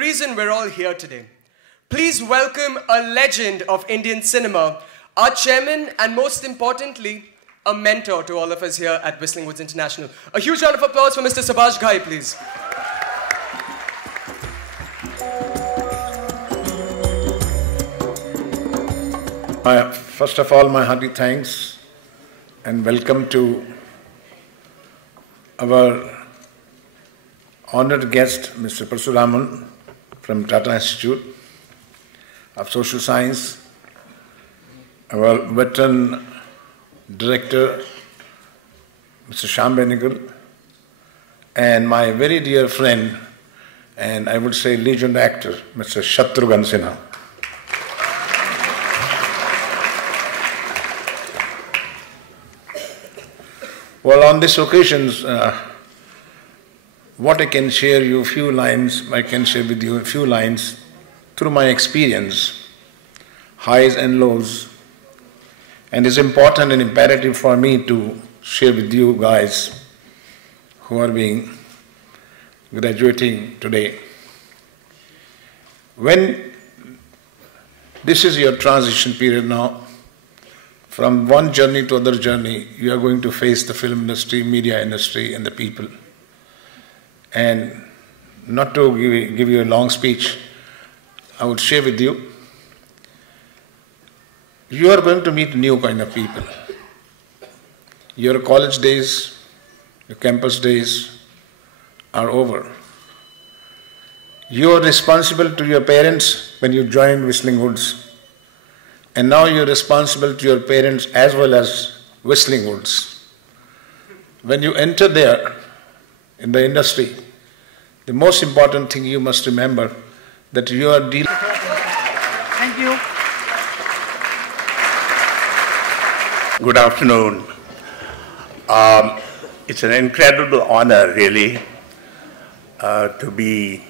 reason we're all here today. Please welcome a legend of Indian cinema, our chairman, and most importantly, a mentor to all of us here at Whistling Woods International. A huge round of applause for Mr. Subhash Ghai, please. First of all, my hearty thanks and welcome to our honored guest, Mr. Parasuraman from Tata Institute of Social Science, our veteran director, Mr. Shyam Benegal, and my very dear friend, and I would say legend actor, Mr. Shatrughan Sinha. Well, on this occasion, what I can share you a few lines, I can share with you a few lines through my experience, highs and lows, and it's important and imperative for me to share with you guys who are being graduating today. When this is your transition period now, from one journey to other journey, you are going to face the film industry, media industry, and the people. And not to give you a long speech, I would share with you, you are going to meet new kind of people. Your college days, your campus days are over. You are responsible to your parents when you join Whistling Woods. And now you're responsible to your parents as well as Whistling Woods. When you enter there in the industry, the most important thing you must remember that you are dealing. Thank you. Good afternoon. It's an incredible honor, really, to be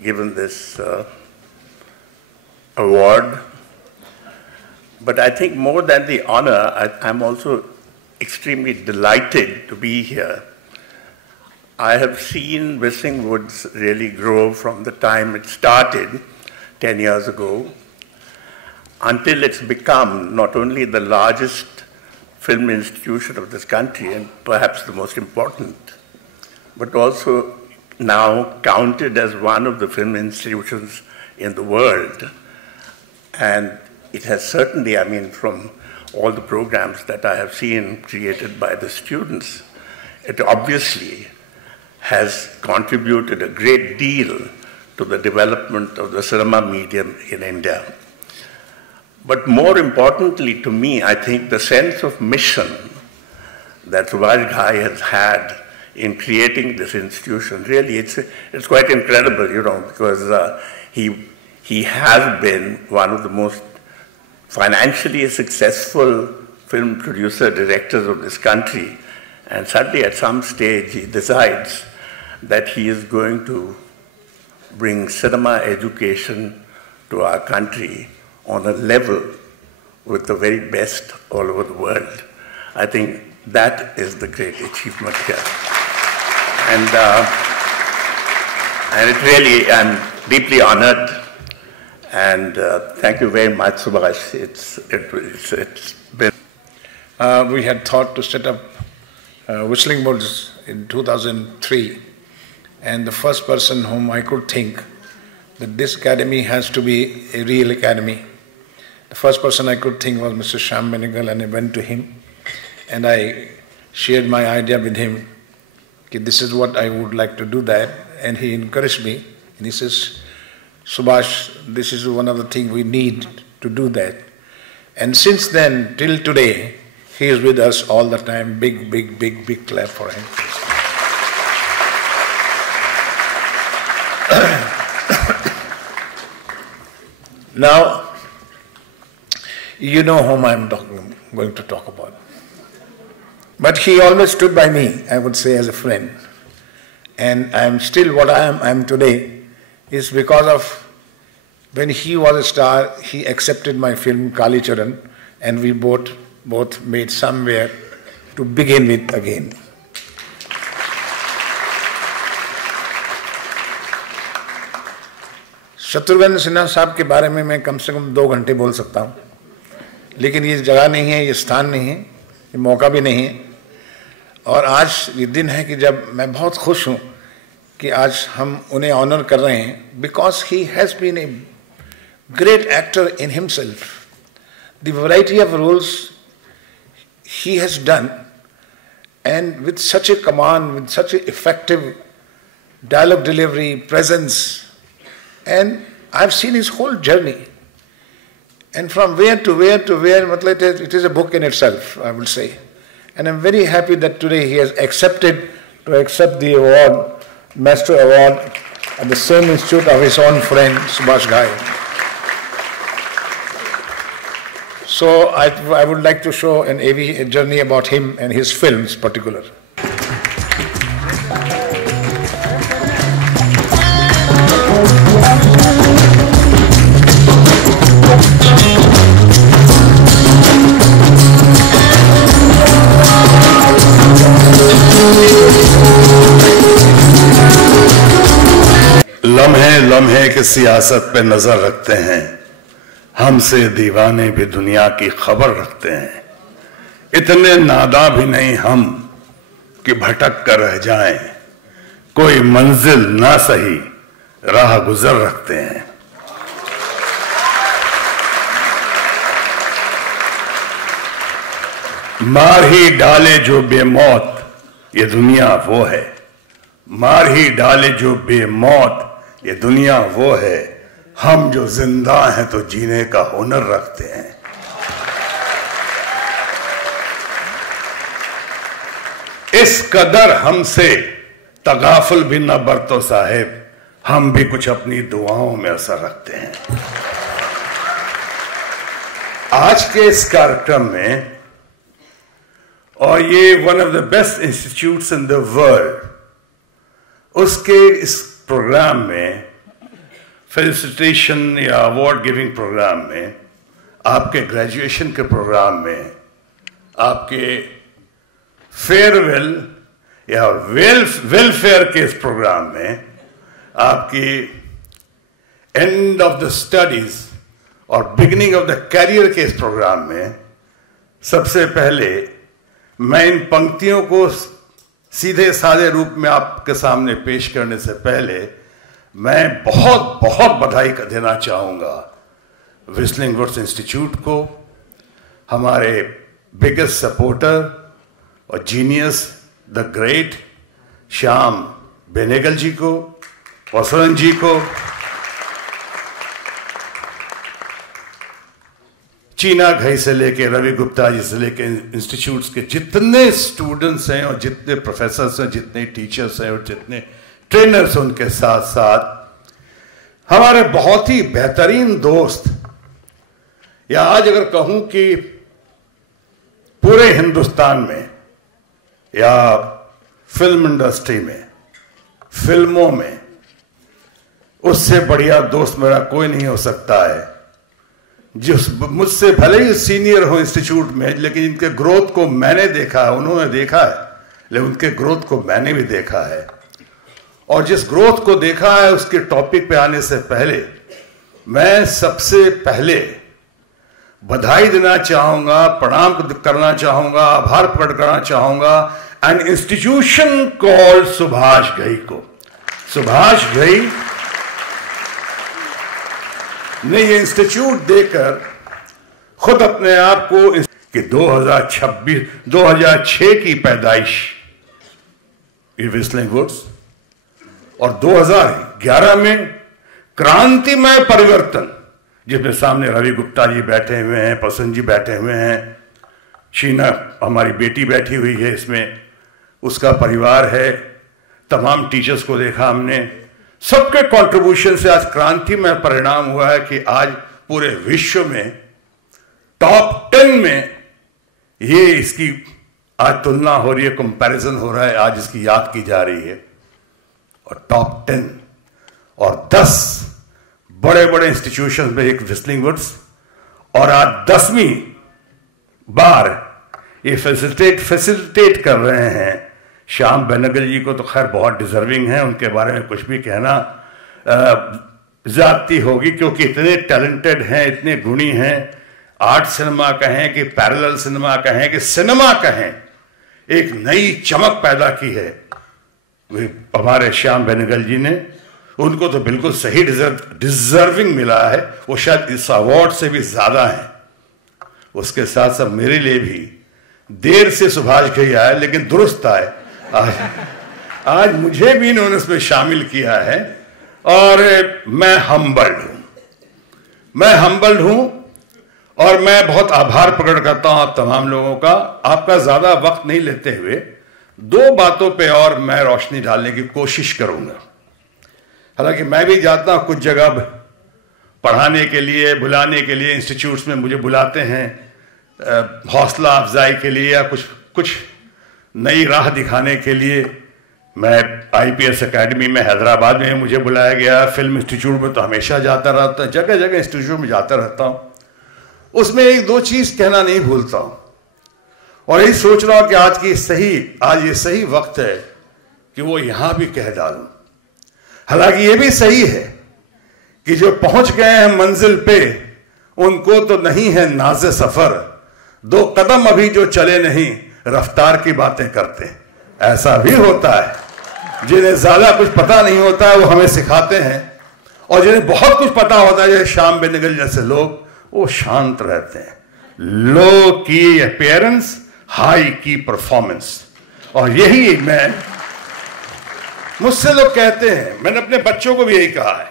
given this award. But I think more than the honor, I'm also extremely delighted to be here. I have seen Whistling Woods really grow from the time it started 10 years ago until it's become not only the largest film institution of this country and perhaps the most important, but also now counted as one of the film institutions in the world. And it has certainly, I mean, from all the programs that I have seen created by the students, it obviously has contributed a great deal to the development of the cinema medium in India. But more importantly to me, I think the sense of mission that Subhash Ghai has had in creating this institution, really, it's quite incredible, you know, because he has been one of the most financially successful film producer directors of this country, and suddenly at some stage he decides that he is going to bring cinema education to our country on a level with the very best all over the world. I think that is the great achievement here. And it really, I'm deeply honored. And thank you very much, Subhash. It's been. We had thought to set up Whistling Woods in 2003, and the first person whom I could think that this academy has to be a real academy, the first person I could think was Mr. Shyam Benegal, and I went to him and I shared my idea with him. Okay, this is what I would like to do that, and he encouraged me, and he says, Subhash, this is one of the things we need to do that. And since then, till today, he is with us all the time. Big, big, big, big clap for him. Now, you know whom I'm going to talk about. But he always stood by me, I would say, as a friend. And I'm still what I am today, is because of when he was a star, he accepted my film Kali Charan, and we both made somewhere to begin with again. Shatrughan Sinha साहब के बारे में मैं कम से कम 2 घंटे बोल सकता हूँ, लेकिन ये जगह नहीं है, ये स्थान नहीं है, ये मौका भी नहीं है। और आज ये दिन है कि जब मैं बहुत खुश हूँ कि आज हम उन्हें ऑनर कर रहे हैं, because he has been a great actor in himself. The variety of roles he has done, and with such a command, with such an effective dialogue delivery, presence, and I've seen his whole journey, and from where to where to where, it is a book in itself, I will say. And I'm very happy that today he has accepted to accept the award, Master Award, at the same institute of his own friend Subhash Ghai. So I would like to show a journey about him and his films particular. लम्हे लम्हे की सियासत पे नजर रखते हैं, हमसे दीवाने भी दुनिया की खबर रखते हैं। इतने नादा भी नहीं हम कि भटक कर रह जाएं, कोई मंजिल ना सही राह गुजर रखते हैं। मार ही डाले जो बेमौत ये दुनिया वो है, मार ही डाले जो बेमौत ये दुनिया वो है, हम जो जिंदा हैं तो जीने का हुनर रखते हैं। इस कदर हमसे तगाफुल भी न बरतो साहिब, हम भी कुछ अपनी दुआओं में असर रखते हैं। आज के इस कार्यक्रम में, और ये one of the best institutes in the world, उसके इस प्रोग्राम में, फेलिसिटेशन या अवार्ड गिविंग प्रोग्राम में, आपके ग्रेजुएशन के प्रोग्राम में, आपके फेयरवेल या वेलफेयर के इस प्रोग्राम में, आपकी एंड ऑफ द स्टडीज और बिगिनिंग ऑफ द कैरियर के इस प्रोग्राम में, सबसे पहले मैं इन पंक्तियों को सीधे साधे रूप में आपके सामने पेश करने से पहले मैं बहुत बहुत बधाई देना चाहूंगा व्हिस्लिंग वुड्स इंस्टीट्यूट को, हमारे बिगेस्ट सपोर्टर और genius the great Shyam Benegal ji को, वसुरन जी को, चीना घई से लेके रवि गुप्ता जी से लेके इंस्टीट्यूट्स के जितने स्टूडेंट्स हैं और जितने प्रोफेसर्स हैं, जितने टीचर्स हैं और जितने ट्रेनर्स, उनके साथ साथ हमारे बहुत ही बेहतरीन दोस्त, या आज अगर कहूं कि पूरे हिंदुस्तान में या फिल्म इंडस्ट्री में, फिल्मों में, उससे बढ़िया दोस्त मेरा कोई नहीं हो सकता है, जिस मुझसे भले ही सीनियर हो इंस्टीट्यूट में, लेकिन इनके ग्रोथ को मैंने देखा है, उन्होंने देखा है, लेकिन उनके ग्रोथ को मैंने भी देखा है। और जिस ग्रोथ को देखा है उसके टॉपिक पे आने से पहले मैं सबसे पहले बधाई देना चाहूंगा, प्रणाम करना चाहूंगा, आभार प्रकट करना चाहूंगा an institution called Subhash Ghai को। सुभाष घई ने ये इंस्टीट्यूट देकर खुद अपने आप को कि 2006 की पैदाइश व्हिस्लिंग वुड्स और 2011 में क्रांतिमय परिवर्तन, जिसमें सामने रवि गुप्ता जी बैठे हुए हैं, प्रसन्न जी बैठे हुए हैं, शीना हमारी बेटी बैठी हुई है, इसमें उसका परिवार है, तमाम टीचर्स को देखा हमने, सबके कंट्रीब्यूशन से आज क्रांतिमय परिणाम हुआ है कि आज पूरे विश्व में टॉप 10 में ये इसकी आज तुलना हो रही है, कंपैरिजन हो रहा है, आज इसकी याद की जा रही है। और टॉप 10 और 10 बड़े बड़े इंस्टीट्यूशन में एक व्हिस्लिंग वुड्स, और आज 10वीं बार ये फैसिलिटेट कर रहे हैं। श्याम बेनेगल जी को तो खैर बहुत डिजर्विंग है, उनके बारे में कुछ भी कहना ज्यादती होगी, क्योंकि इतने टैलेंटेड हैं, इतने गुणी हैं। आर्ट सिनेमा कहें कि पैरेलल सिनेमा कहें कि सिनेमा कहें, एक नई चमक पैदा की है हमारे श्याम बेनेगल जी ने। उनको तो बिल्कुल सही डिजर्विंग मिला है, वो शायद इस अवार्ड से भी ज्यादा है। उसके साथ साथ मेरे लिए भी देर से सुभाष घई आए, लेकिन दुरुस्त आए। आज मुझे भी इन्होंने उसमें शामिल किया है और मैं हम्बल्ड हूं और मैं बहुत आभार प्रकट करता हूं आप तमाम लोगों का। आपका ज्यादा वक्त नहीं लेते हुए 2 बातों पे और मैं रोशनी डालने की कोशिश करूंगा। हालांकि मैं भी जाता हूं कुछ जगह पढ़ाने के लिए, बुलाने के लिए, इंस्टीट्यूट्स में मुझे बुलाते हैं हौसला अफजाई के लिए या कुछ नई राह दिखाने के लिए। मैं IPS एकेडमी में हैदराबाद में मुझे बुलाया गया, फिल्म इंस्टीट्यूट में तो हमेशा जाता रहता, जगह जगह इंस्टीट्यूट में जाता रहता हूं। उसमें 1-2 चीज कहना नहीं भूलता हूं और यही सोच रहा हूं कि आज ये सही वक्त है कि वो यहां भी कह डालूं। हालांकि ये भी सही है कि जो पहुंच गए हैं मंजिल पे, उनको तो नहीं है नाज़े सफर, 2 कदम अभी जो चले नहीं, रफ्तार की बातें करते हैं। ऐसा भी होता है, जिन्हें ज्यादा कुछ पता नहीं होता है वो हमें सिखाते हैं, और जिन्हें बहुत कुछ पता होता है, जैसे श्याम बेनेगल जैसे लोग, वो शांत रहते हैं। लो की अपीयरेंस, हाई की परफॉर्मेंस। और यही मुझसे लोग कहते हैं, मैंने अपने बच्चों को भी यही कहा है।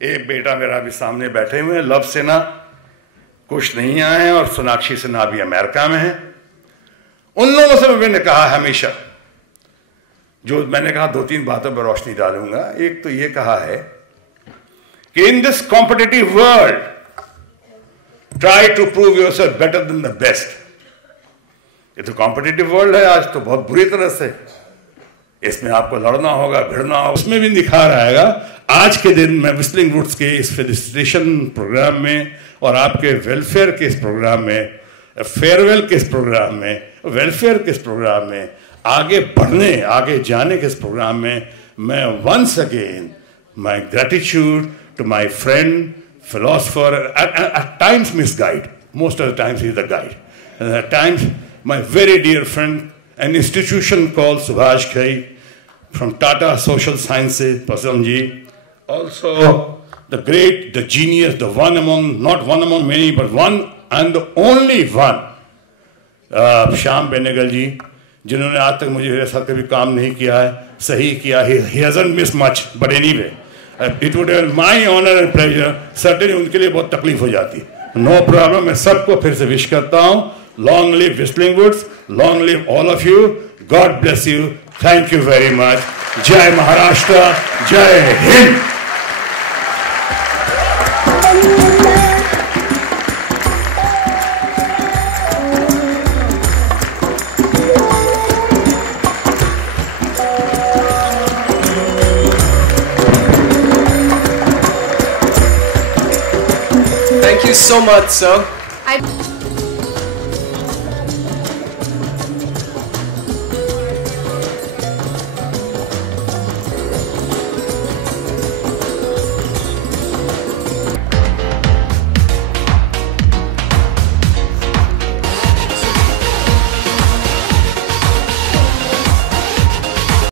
एक बेटा मेरा भी सामने बैठे हुए हैं, लव सिन्हा, कुछ नहीं आए हैं, और सोनाक्षी सिन्हा भी अमेरिका में है। उन लोगों से मैंने कहा हमेशा, जो मैंने कहा 2-3 बातों पर रोशनी डालूंगा। एक तो ये कहा है कि in this competitive world try to prove yourself better than the best. ये तो कॉम्पिटिटिव वर्ल्ड है आज, तो बहुत बुरी तरह से इसमें आपको लड़ना होगा, भिड़ना होगा, उसमें भी निखार आएगा। आज के दिन मैं व्हिस्लिंग वुड्स के इस फेलिसिटेशन प्रोग्राम में और आपके वेलफेयर के इस प्रोग्राम में, फेयरवेल के इस प्रोग्राम में, वेलफेयर के इस प्रोग्राम में, आगे बढ़ने, आगे जाने के इस प्रोग्राम में, मैं once again my gratitude to my friend philosopher, at times misguide, most of the times he is the guide, and at times my very dear friend, an institution called Subhash Ghai from Tata Social Sciences, Prasanji, also the great, the genius, the one among, not one among many, but one and the only one, Shyam Benegal ji, जिन्होंने आज तक मुझे मेरे साथ कभी काम नहीं किया है, सही किया, he hasn't missed much, but anyway, it would have been my honor and pleasure. Certainly उनके लिए बहुत तकलीफ हो जाती है, no problem। मैं सबको फिर से विश करता हूँ, long live Whistling Woods, long live all of you, God bless you, thank you very much, जय महाराष्ट्र, जय Hind. Thank you so much, sir.